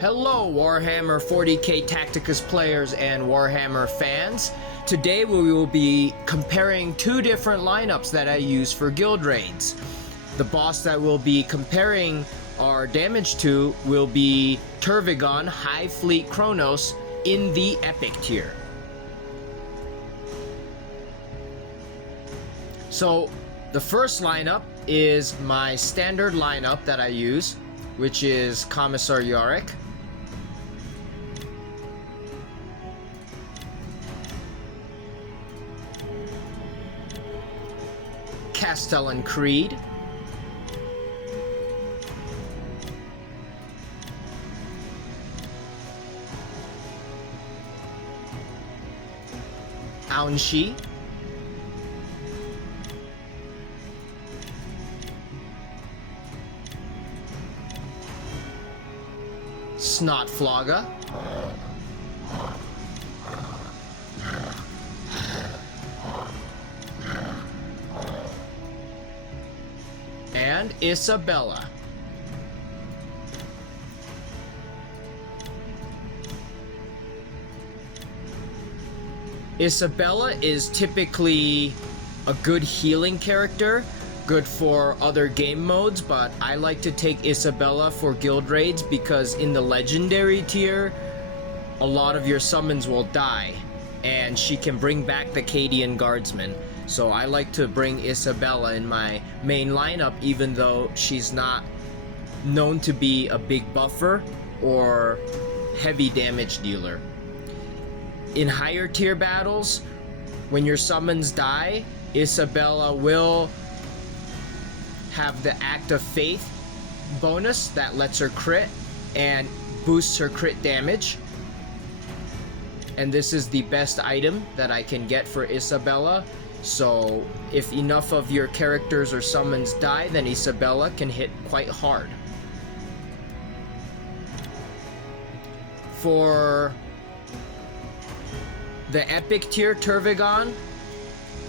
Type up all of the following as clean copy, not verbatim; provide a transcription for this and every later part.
Hello Warhammer 40k Tacticus players and Warhammer fans. Today we will be comparing two different lineups that I use for guild raids. The boss that we'll be comparing our damage to will be Tervigon High Fleet Kronos in the Epic tier. So the first lineup is my standard lineup that I use, which is Commissar Yorick, Castellan Creed, Aunshi, Snotflogga, and Isabella. Isabella is typically a good healing character, good for other game modes, but I like to take Isabella for guild raids because in the legendary tier, a lot of your summons will die, and she can bring back the Cadian Guardsmen. So I like to bring Isabella in my main lineup, even though she's not known to be a big buffer or heavy damage dealer. In higher tier battles, when your summons die, Isabella will have the Act of Faith bonus that lets her crit and boosts her crit damage. And this is the best item that I can get for Isabella. So if enough of your characters or summons die, then Isabella can hit quite hard. For the epic tier Tervigon,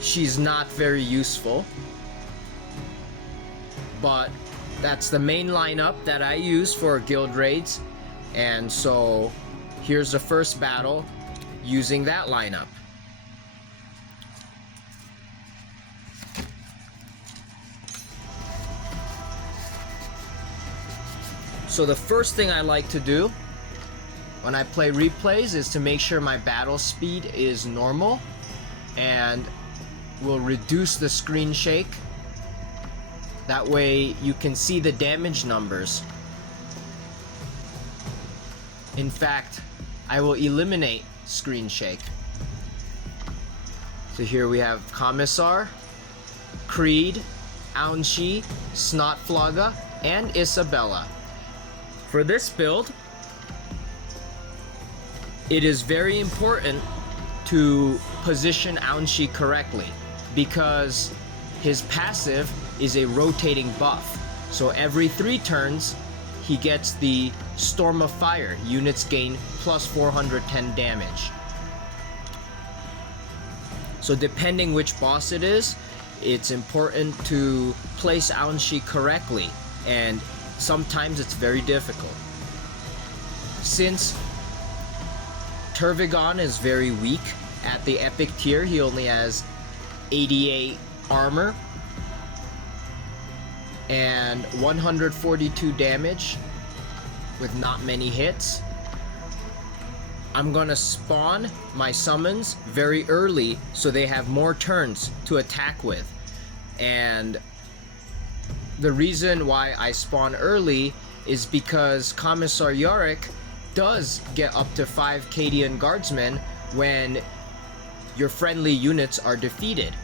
she's not very useful, but that's the main lineup that I use for guild raids, and so here's the first battle using that lineup. So the first thing I like to do when I play replays is to make sure my battle speed is normal, and will reduce the screen shake. That way you can see the damage numbers. In fact, I will eliminate screen shake. So here we have Commissar, Creed, Aunshi, Snotflogga, and Isabella. For this build, it is very important to position Aunshi correctly because his passive is a rotating buff. So every 3 turns, he gets the Storm of Fire. Units gain plus 410 damage. So depending which boss it is, it's important to place Aunshi correctly, and sometimes it's very difficult. Since Tervigon is very weak at the epic tier, he only has 88 armor and 142 damage with not many hits. I'm gonna spawn my summons very early so they have more turns to attack with. And the reason why I spawn early is because Commissar Yorick does get up to 5 Cadian Guardsmen when your friendly units are defeated.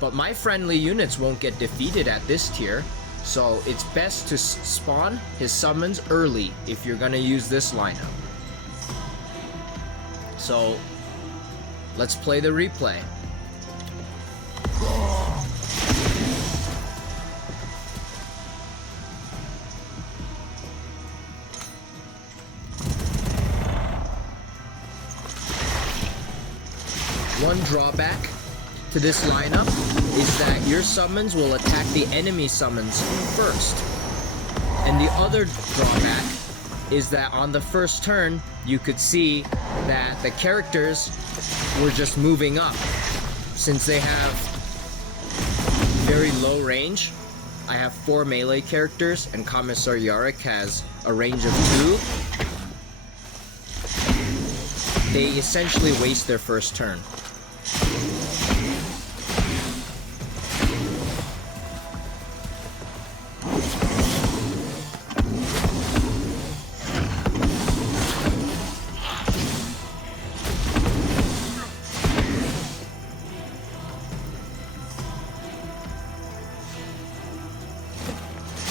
But my friendly units won't get defeated at this tier, so it's best to spawn his summons early if you're gonna use this lineup. So let's play the replay. One drawback to this lineup is that your summons will attack the enemy summons first. And the other drawback is that on the first turn, you could see that the characters were just moving up. Since they have very low range, I have 4 melee characters and Commissar Yarick has a range of 2. They essentially waste their first turn.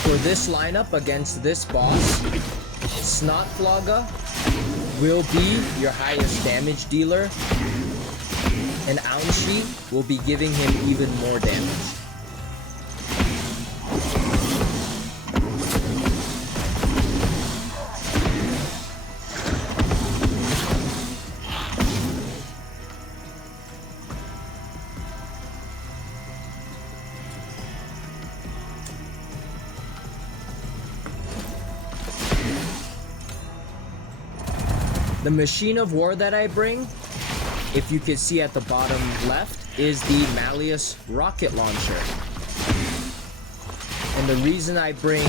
For this lineup against this boss, Snotflogga will be your highest damage dealer, and Aunshi will be giving him even more damage. The machine of war that I bring, if you can see at the bottom left, is the Malleus rocket launcher. And the reason I bring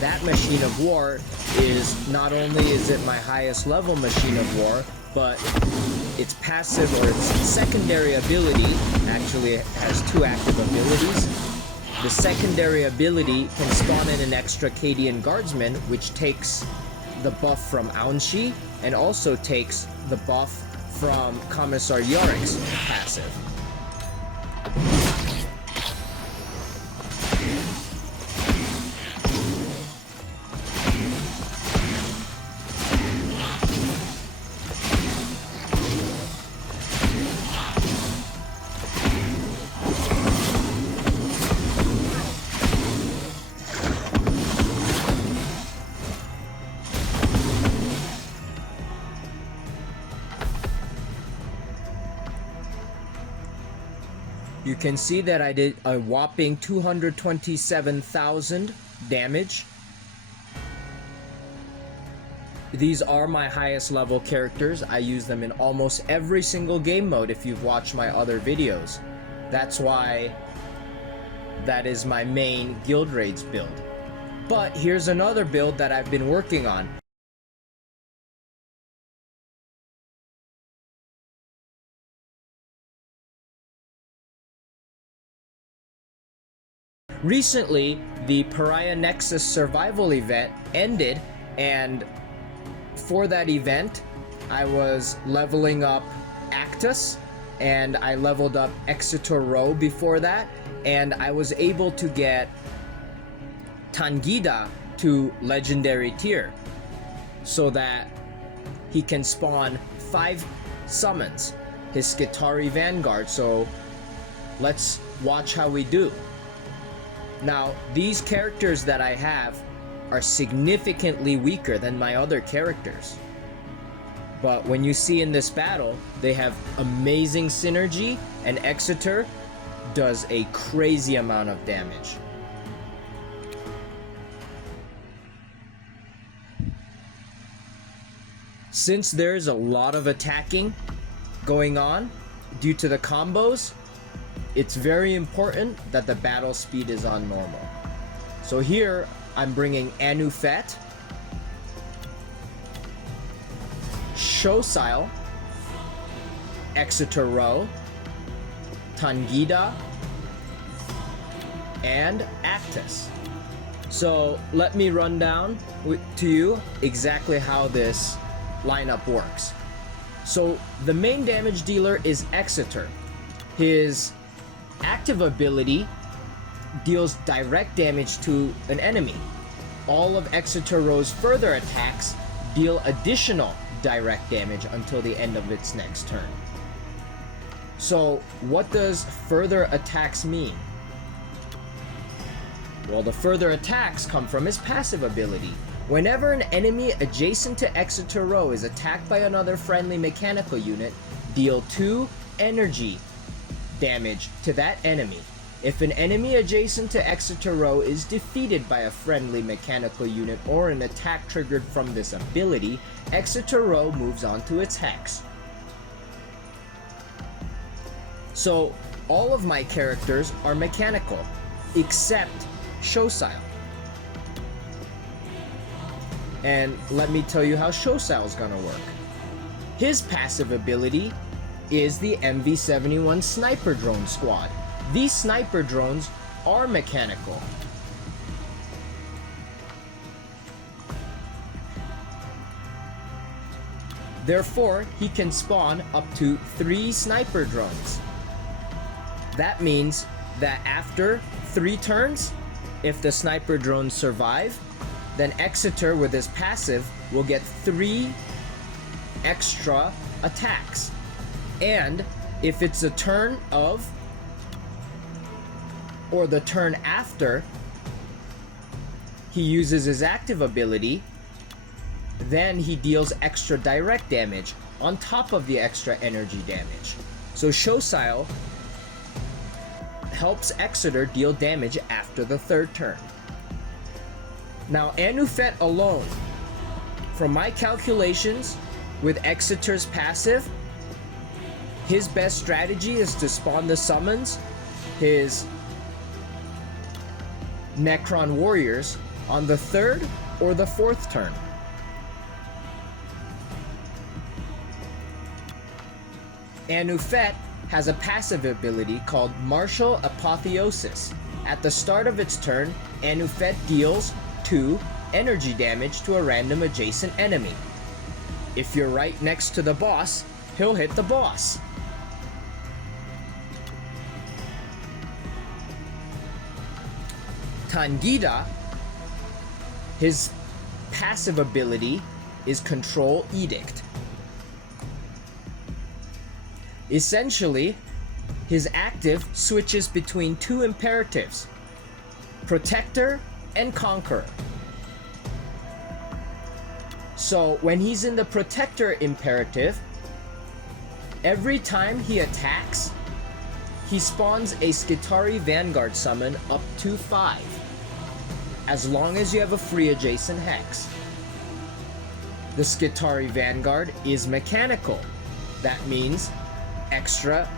that machine of war is not only is it my highest level machine of war, but its passive or its secondary ability actually has 2 active abilities. The secondary ability can spawn in an extra Cadian Guardsman, which takes the buff from Aunshi and also takes the buff from Commissar Yarick's passive. You can see that I did a whopping 227,000 damage. These are my highest level characters. I use them in almost every single game mode if you've watched my other videos. That's why that is my main Guild Raids build. But here's another build that I've been working on. Recently, the Pariah Nexus survival event ended, and for that event, I was leveling up Actus, and I leveled up Exeter Row before that, and I was able to get Tangida to legendary tier, so that he can spawn 5 summons, his Skitarii Vanguard, so let's watch how we do. Now, these characters that I have are significantly weaker than my other characters. But when you see in this battle, they have amazing synergy, and Exeter does a crazy amount of damage. Since there's a lot of attacking going on due to the combos, it's very important that the battle speed is on normal. So here, I'm bringing Anufet, Shosile, Exeter Row, Tangida, and Actus. So let me run down to you exactly how this lineup works. So the main damage dealer is Exeter. His active ability deals direct damage to an enemy. All of Exeter Row's further attacks deal additional direct damage until the end of its next turn. So what does further attacks mean? Well, the further attacks come from his passive ability. Whenever an enemy adjacent to Exeter Row is attacked by another friendly mechanical unit, deal 2 energy damage to that enemy. If an enemy adjacent to Exeter Row is defeated by a friendly mechanical unit or an attack triggered from this ability, Exeter Row moves on to its hex. So all of my characters are mechanical, except Shosile. And let me tell you how Shosile's gonna work. His passive ability is the MV-71 Sniper Drone Squad. These sniper drones are mechanical. Therefore, he can spawn up to 3 sniper drones. That means that after 3 turns, if the sniper drones survive, then Exeter with his passive will get 3 extra attacks. And if it's a turn of or the turn after he uses his active ability, then he deals extra direct damage on top of the extra energy damage. So Shosile helps Exeter deal damage after the 3rd turn. Now Anufet alone, from my calculations with Exeter's passive, his best strategy is to spawn the summons, his Necron warriors, on the 3rd or the 4th turn. Anufet has a passive ability called Martial Apotheosis. At the start of its turn, Anufet deals 2 energy damage to a random adjacent enemy. If you're right next to the boss, he'll hit the boss. Tangida, his passive ability is Control Edict. Essentially, his active switches between 2 imperatives, Protector and Conqueror. So when he's in the Protector imperative, every time he attacks, he spawns a Skitarii Vanguard summon up to 5, as long as you have a free adjacent hex. The Skitarii Vanguard is mechanical. That means extra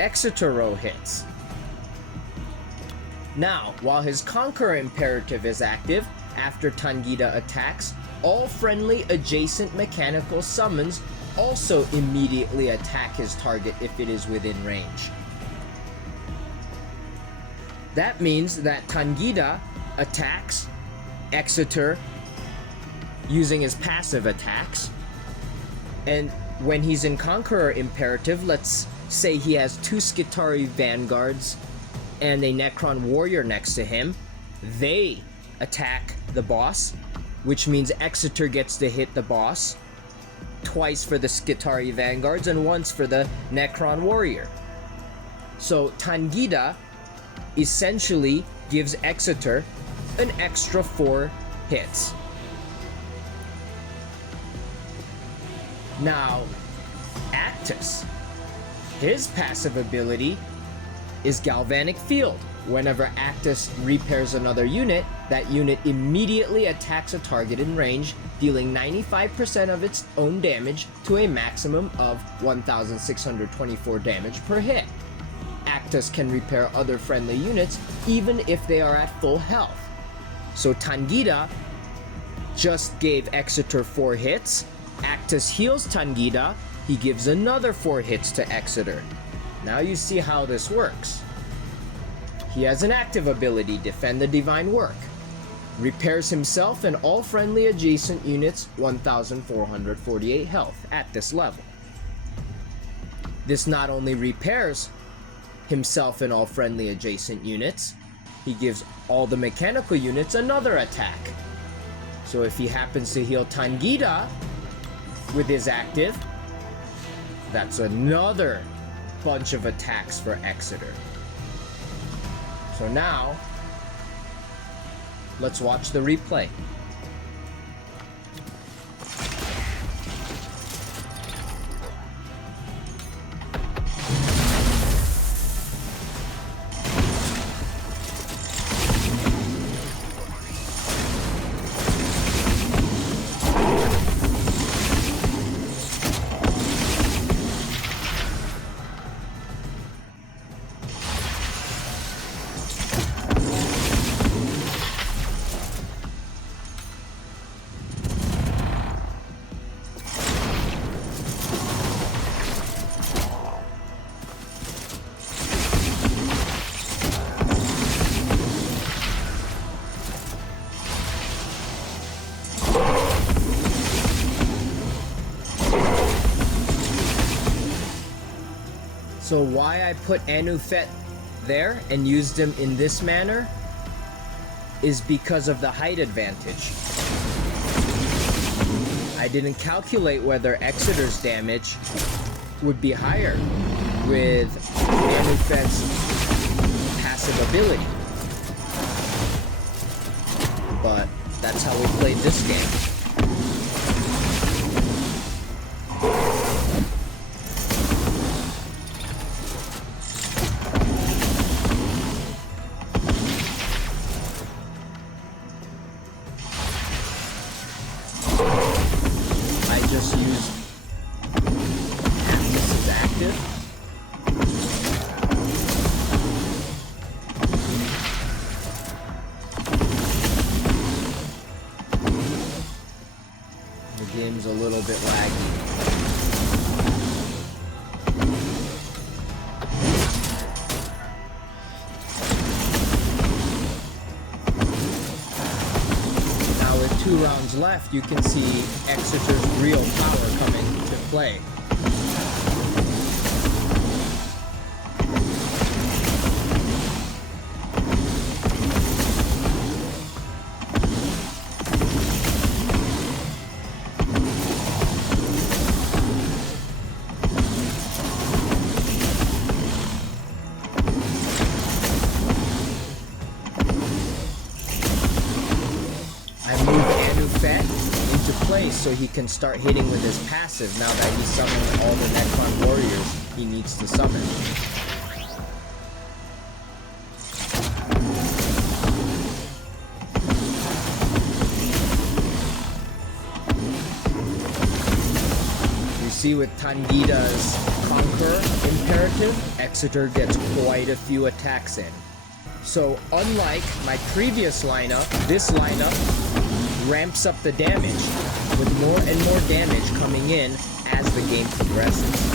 Exeter Row hits. Now, while his Conqueror imperative is active, after Tangida attacks, all friendly adjacent mechanical summons also immediately attack his target if it is within range. That means that Tangida attacks Exeter using his passive attacks, and when he's in Conqueror imperative, let's say he has 2 Skitarii Vanguards and a Necron warrior next to him, they attack the boss, which means Exeter gets to hit the boss twice for the Skitarii Vanguards and once for the Necron warrior. So Tangida essentially gives Exeter an extra 4 hits. Now, Actus, his passive ability is Galvanic Field. Whenever Actus repairs another unit, that unit immediately attacks a target in range, dealing 95% of its own damage to a maximum of 1,624 damage per hit. Actus can repair other friendly units even if they are at full health. So Tangida just gave Exeter 4 hits. Actus heals Tangida, he gives another 4 hits to Exeter. Now you see how this works. He has an active ability, Defend the Divine Work. Repairs himself and all friendly adjacent units 1,448 health at this level. This not only repairs himself and all friendly adjacent units, he gives all the mechanical units another attack. So if he happens to heal Tangida with his active, that's another bunch of attacks for Exeter. So now, let's watch the replay. So why I put Anufet there and used him in this manner is because of the height advantage. I didn't calculate whether Exeter's damage would be higher with Anufet's passive ability. But that's how we played this game. Game's a little bit laggy. Now with 2 rounds left, you can see Exeter's real power come into play. So he can start hitting with his passive now that he's summoned all the Necron warriors he needs to summon. You see with Tangida's Conquer imperative, Exeter gets quite a few attacks in. So unlike my previous lineup, this lineup ramps up the damage, with more and more damage coming in as the game progresses.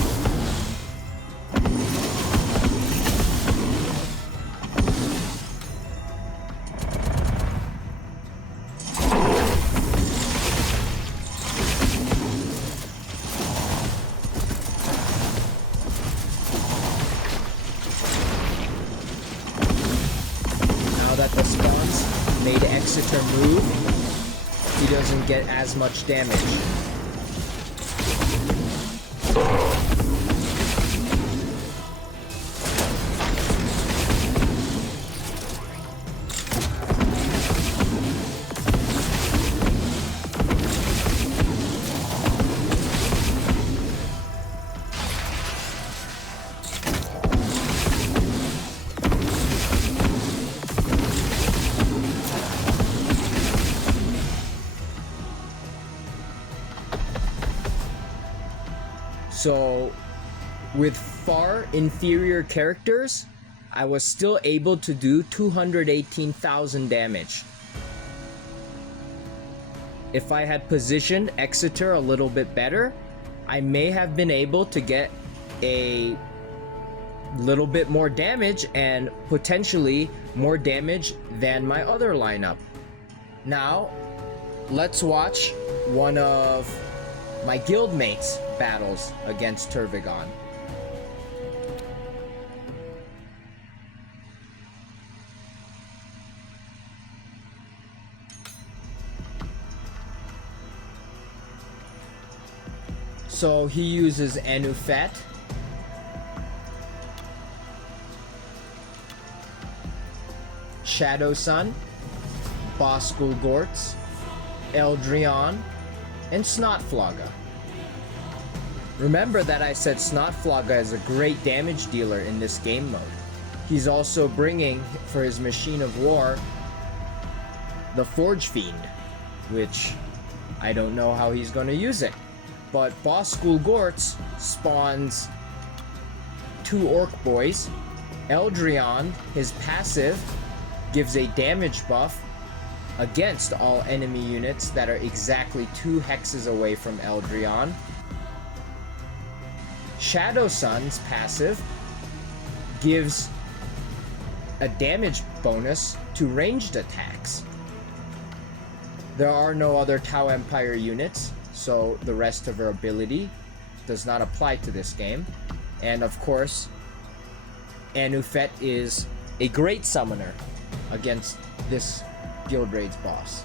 Now that the spawns made Exeter move, he doesn't get as much damage. So, with far inferior characters, I was still able to do 218,000 damage. If I had positioned Exeter a little bit better, I may have been able to get a little bit more damage and potentially more damage than my other lineup. Now, let's watch one of my guildmates' battles against Tervigon. So he uses Anufet, Shadow Sun, Boskul Gortz, Eldrion, and Snotflogga. Remember that I said Snotflogga is a great damage dealer in this game mode. He's also bringing, for his Machine of War, the Forge Fiend, which I don't know how he's going to use it. But Boskul Gortz spawns 2 Orc Boys. Eldrion, his passive, gives a damage buff against all enemy units that are exactly 2 hexes away from Eldrion. Shadow Sun's passive gives a damage bonus to ranged attacks. There are no other Tau Empire units, so the rest of her ability does not apply to this game. And of course, Anufet is a great summoner against this Guild Raids boss.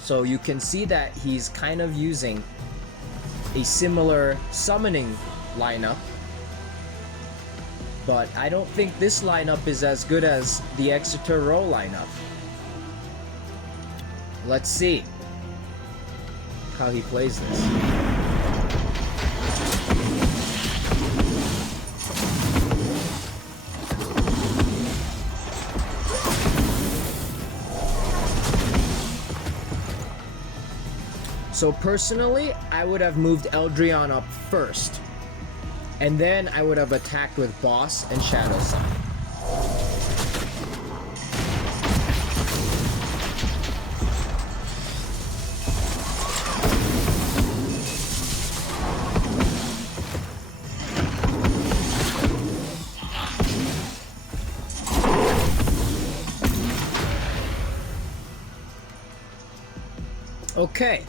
So you can see that he's kind of using a similar summoning lineup, but I don't think this lineup is as good as the Exeter Row lineup. Let's see how he plays this. So personally, I would have moved Eldrion up first, and then I would have attacked with Boss and Shadow Sign. Okay,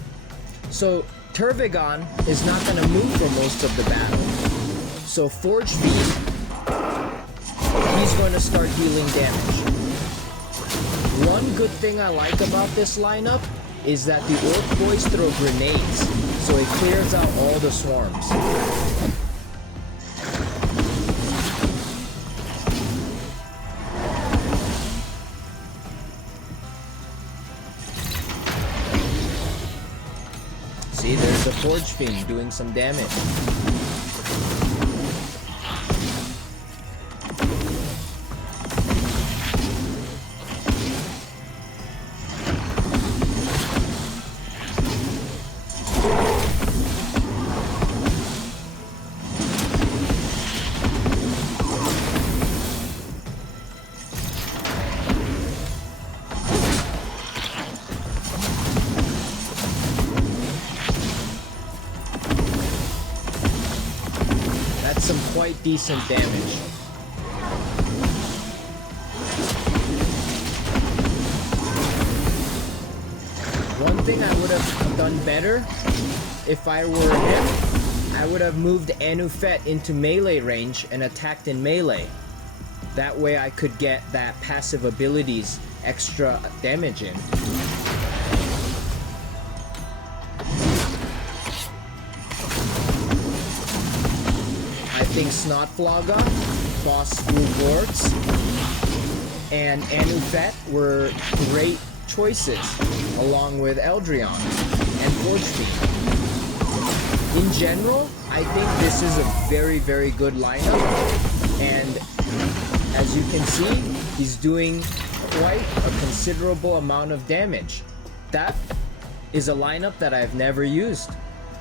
so Tervigon is not going to move for most of the battle. So Forge Fiend, he's going to start dealing damage. One good thing I like about this lineup is that the Orc Boys throw grenades, so it clears out all the swarms. See, there's the Forge Fiend doing some damage. That's some quite decent damage. One thing I would have done better if I were him, I would have moved Anufet into melee range and attacked in melee. That way I could get that passive abilities extra damage in. I think Snotflogga, Boss School Boards, and Anufet were great choices, along with Eldrion and Forge Fiend. In general, I think this is a very, very good lineup, and as you can see, he's doing quite a considerable amount of damage. That is a lineup that I've never used,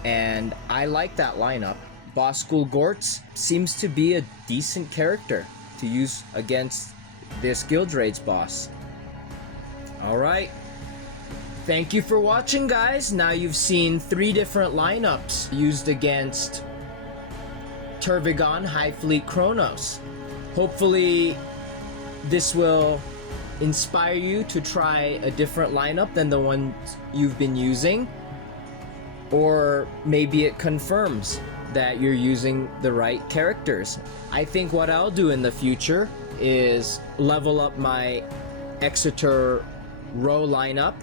and I like that lineup. Boss School Gortz seems to be a decent character to use against this Guild Raids boss. Alright. Thank you for watching, guys. Now you've seen 3 different lineups used against Tervigon, High Fleet, Kronos. Hopefully this will inspire you to try a different lineup than the one you've been using. Or maybe it confirms that you're using the right characters. I think what I'll do in the future is level up my Exeter Row lineup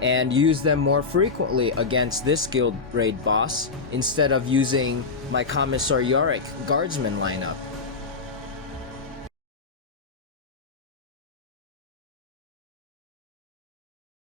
and use them more frequently against this Guild Raid boss instead of using my Commissar Yorick Guardsman lineup.